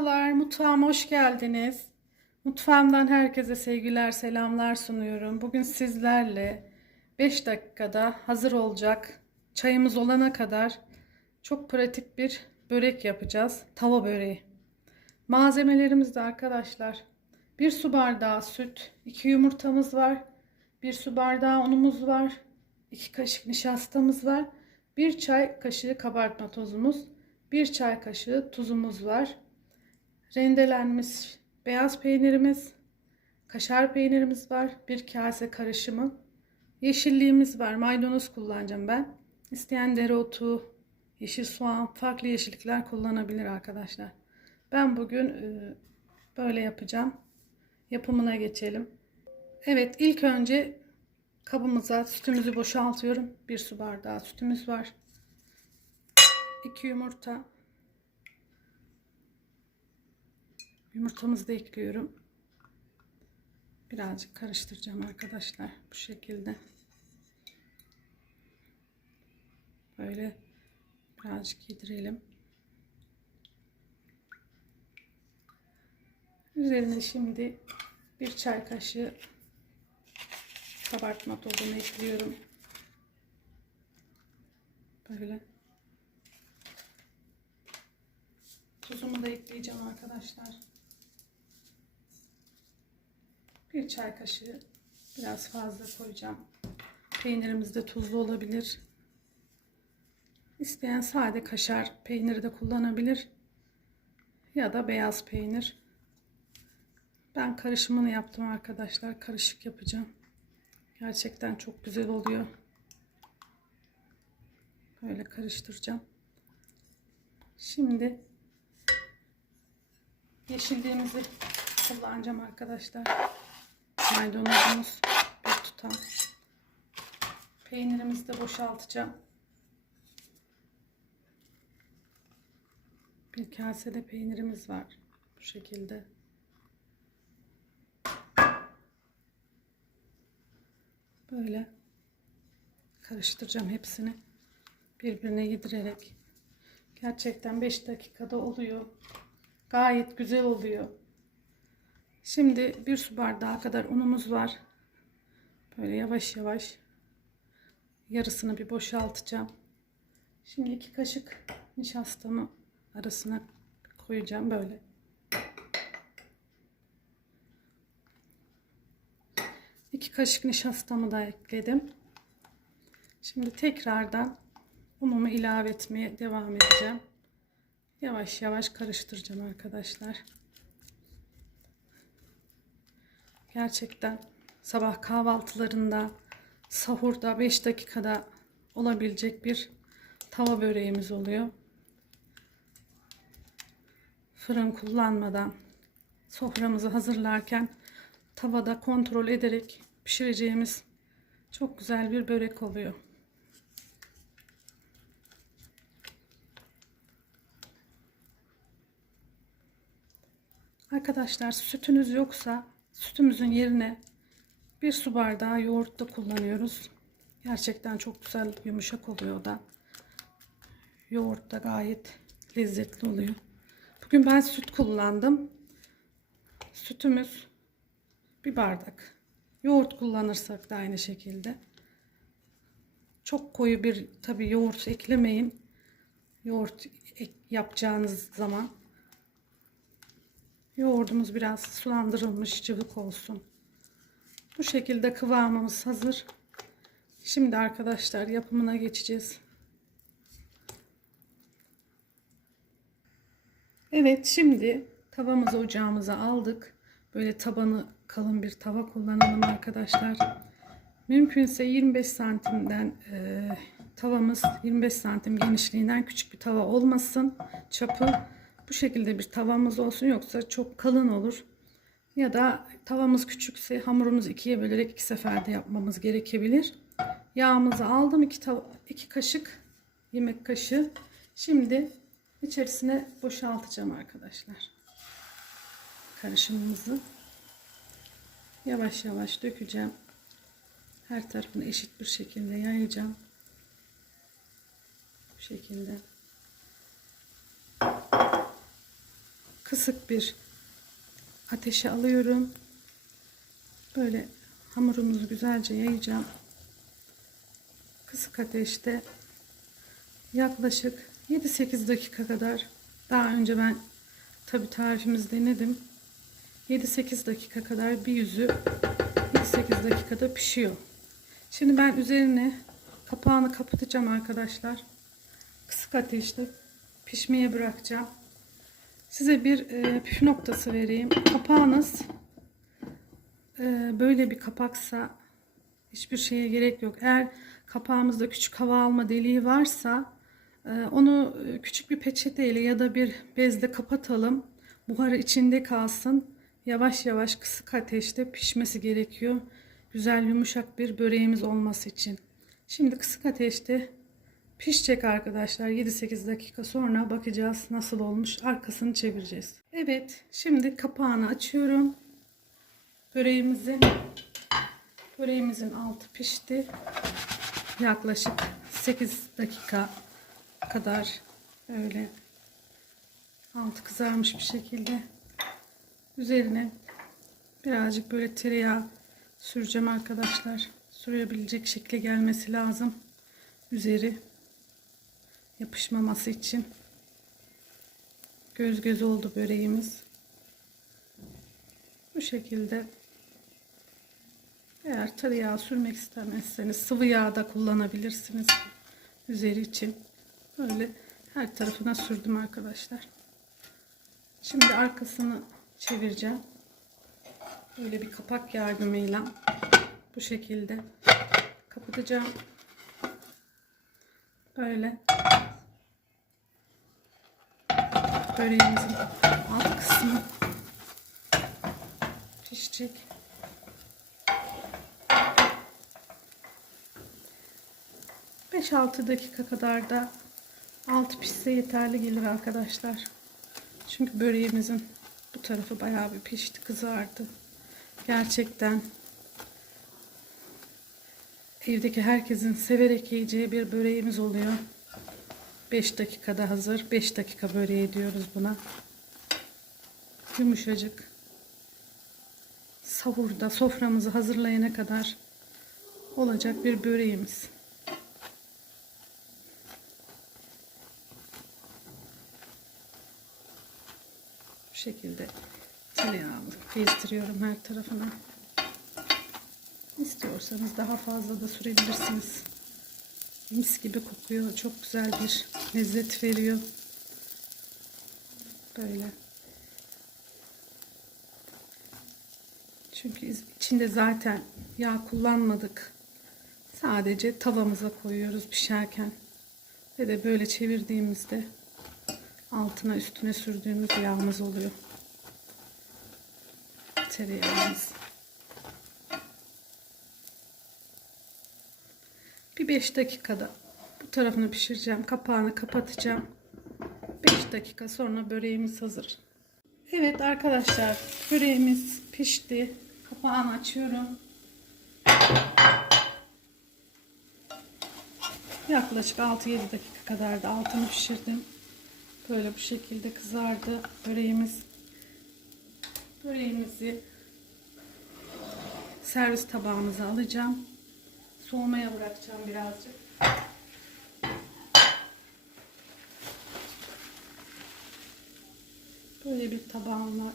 Merhabalar, mutfağıma hoş geldiniz. Mutfağımdan herkese sevgiler, selamlar sunuyorum. Bugün sizlerle 5 dakikada hazır olacak çayımız olana kadar çok pratik bir börek yapacağız. Tava böreği. Malzemelerimiz de arkadaşlar 1 su bardağı süt, 2 yumurtamız var, 1 su bardağı unumuz var, 2 kaşık nişastamız var, 1 çay kaşığı kabartma tozumuz, 1 çay kaşığı tuzumuz var. Rendelenmiş beyaz peynirimiz, kaşar peynirimiz var. Bir kase karışımı. Yeşilliğimiz var. Maydanoz kullanacağım ben. İsteyen dereotu, yeşil soğan, farklı yeşillikler kullanabilir arkadaşlar. Ben bugün e, böyle yapacağım. Yapımına geçelim. Evet ilk önce kabımıza sütümüzü boşaltıyorum. Bir su bardağı sütümüz var. 2 yumurta. Yumurtamızı da ekliyorum. Birazcık karıştıracağım arkadaşlar. Bu şekilde. Böyle birazcık yedirelim. Üzerine şimdi bir çay kaşığı kabartma tozunu ekliyorum. Böyle. Tuzumu da ekleyeceğim arkadaşlar. Bir çay kaşığı biraz fazla koyacağım. Peynirimiz de tuzlu olabilir. İsteyen sade kaşar peyniri de kullanabilir. Ya da beyaz peynir. Ben karışımını yaptım arkadaşlar. Karışık yapacağım. Gerçekten çok güzel oluyor. Böyle karıştıracağım. Şimdi yeşilliğimizi kullanacağım arkadaşlar. Maydanozumuz bir tutam. Peynirimizi de boşaltacağım. Bir kasede peynirimiz var. Bu şekilde. Böyle karıştıracağım hepsini. Birbirine yedirerek. Gerçekten 5 dakikada oluyor. Gayet güzel oluyor. Şimdi bir su bardağı kadar unumuz var. Böyle yavaş yavaş yarısını bir boşaltacağım. Şimdi iki kaşık nişastamı arasına koyacağım böyle. İki kaşık nişastamı da ekledim. Şimdi tekrardan unumu ilave etmeye devam edeceğim. Yavaş yavaş karıştıracağım arkadaşlar. Gerçekten sabah kahvaltılarında, sahurda 5 dakikada olabilecek bir tava böreğimiz oluyor. Fırın kullanmadan soframızı hazırlarken tavada kontrol ederek pişireceğimiz çok güzel bir börek oluyor. Arkadaşlar sütünüz yoksa sütümüzün yerine bir su bardağı yoğurt da kullanıyoruz. Gerçekten çok güzel yumuşak oluyor da. Yoğurt da gayet lezzetli oluyor. Bugün ben süt kullandım. Sütümüz bir bardak. Yoğurt kullanırsak da aynı şekilde. Çok koyu bir tabi yoğurt eklemeyin. Yoğurt yapacağınız zaman Yoğurdumuz biraz sulandırılmış cıvık olsun. Bu şekilde kıvamımız hazır. Şimdi arkadaşlar yapımına geçeceğiz. Evet şimdi tavamızı ocağımıza aldık. Böyle tabanı kalın bir tava kullanalım arkadaşlar. Mümkünse 25 santimden e, tavamız 25 santim genişliğinden küçük bir tava olmasın. Çapı bu şekilde bir tavamız olsun yoksa çok kalın olur. Ya da tavamız küçükse hamurumuzu ikiye bölerek iki seferde yapmamız gerekebilir. Yağımızı aldım. iki, iki kaşık yemek kaşığı. Şimdi içerisine boşaltacağım arkadaşlar. Karışımımızı yavaş yavaş dökeceğim. Her tarafını eşit bir şekilde yayacağım. Bu şekilde. Kısık bir ateşe alıyorum. Böyle hamurumuzu güzelce yayacağım. Kısık ateşte yaklaşık 7-8 dakika kadar daha önce ben tabi tarifimizi denedim. 7-8 dakika kadar bir yüzü 7-8 dakikada pişiyor. Şimdi ben üzerine kapağını kapatacağım arkadaşlar. Kısık ateşte pişmeye bırakacağım. Size bir e, püf noktası vereyim. Kapağınız e, böyle bir kapaksa hiçbir şeye gerek yok. Eğer kapağımızda küçük hava alma deliği varsa e, onu e, küçük bir peçeteyle ya da bir bezle kapatalım. Buharı içinde kalsın. Yavaş yavaş kısık ateşte pişmesi gerekiyor. Güzel yumuşak bir böreğimiz olması için. Şimdi kısık ateşte pişecek arkadaşlar. 7-8 dakika sonra bakacağız nasıl olmuş. Arkasını çevireceğiz. Evet şimdi kapağını açıyorum. Böreğimizi böreğimizin altı pişti. Yaklaşık 8 dakika kadar öyle altı kızarmış bir şekilde üzerine birazcık böyle tereyağı süreceğim arkadaşlar. Sürebilecek şekle gelmesi lazım. Üzeri yapışmaması için göz göz oldu böreğimiz. Bu şekilde eğer tereyağı sürmek istemezseniz sıvı yağ da kullanabilirsiniz üzeri için. Böyle her tarafına sürdüm arkadaşlar. Şimdi arkasını çevireceğim. Böyle bir kapak yardımıyla bu şekilde kapatacağım. Böyle böreğimizin alt kısmı pişecek. Beş altı dakika kadar da alt pişse yeterli gelir arkadaşlar. Çünkü böreğimizin bu tarafı bayağı bir pişti, kızardı. Gerçekten evdeki herkesin severek yiyeceği bir böreğimiz oluyor. 5 dakikada hazır. 5 dakika böreği diyoruz buna. Yumuşacık. Sahurda soframızı hazırlayana kadar olacak bir böreğimiz. Bu şekilde tereyağını gezdiriyorum her tarafına. İstiyorsanız daha fazla da sürebilirsiniz. Mis gibi kokuyor. Çok güzel bir lezzet veriyor. Böyle. Çünkü içinde zaten yağ kullanmadık. Sadece tavamıza koyuyoruz pişerken. Ve de böyle çevirdiğimizde altına üstüne sürdüğümüz yağımız oluyor. Tereyağımız. 5 dakikada bu tarafını pişireceğim. Kapağını kapatacağım. 5 dakika sonra böreğimiz hazır. Evet arkadaşlar böreğimiz pişti. Kapağını açıyorum. Yaklaşık 6-7 dakika kadar da altını pişirdim. Böyle bu şekilde kızardı böreğimiz. Böreğimizi servis tabağımıza alacağım. Soğumaya bırakacağım birazcık. Böyle bir tabağım var.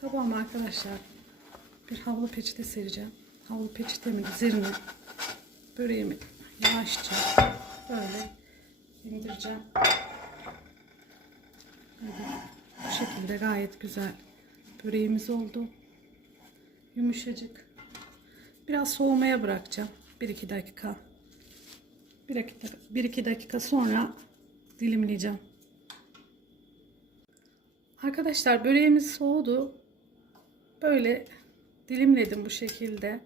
Tabağım arkadaşlar bir havlu peçete sereceğim. Havlu peçetemin üzerine böreğimi yavaşça böyle indireceğim. Bu şekilde gayet güzel böreğimiz oldu. Yumuşacık. Biraz soğumaya bırakacağım. 1-2 dakika. 1-2 dakika sonra dilimleyeceğim. Arkadaşlar böreğimiz soğudu. Böyle dilimledim bu şekilde.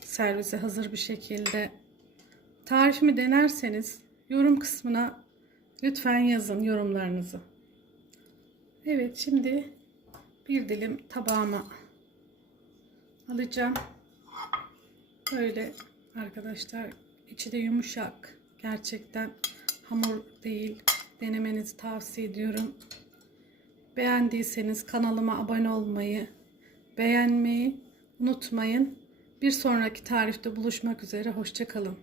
Servise hazır bir şekilde. Tarifimi denerseniz yorum kısmına lütfen yazın yorumlarınızı. Evet şimdi bir dilim tabağıma alacağım. Böyle arkadaşlar içi de yumuşak. Gerçekten Hamur değil. Denemenizi tavsiye ediyorum. Beğendiyseniz kanalıma abone olmayı, beğenmeyi unutmayın. Bir sonraki tarifte buluşmak üzere. Hoşçakalın.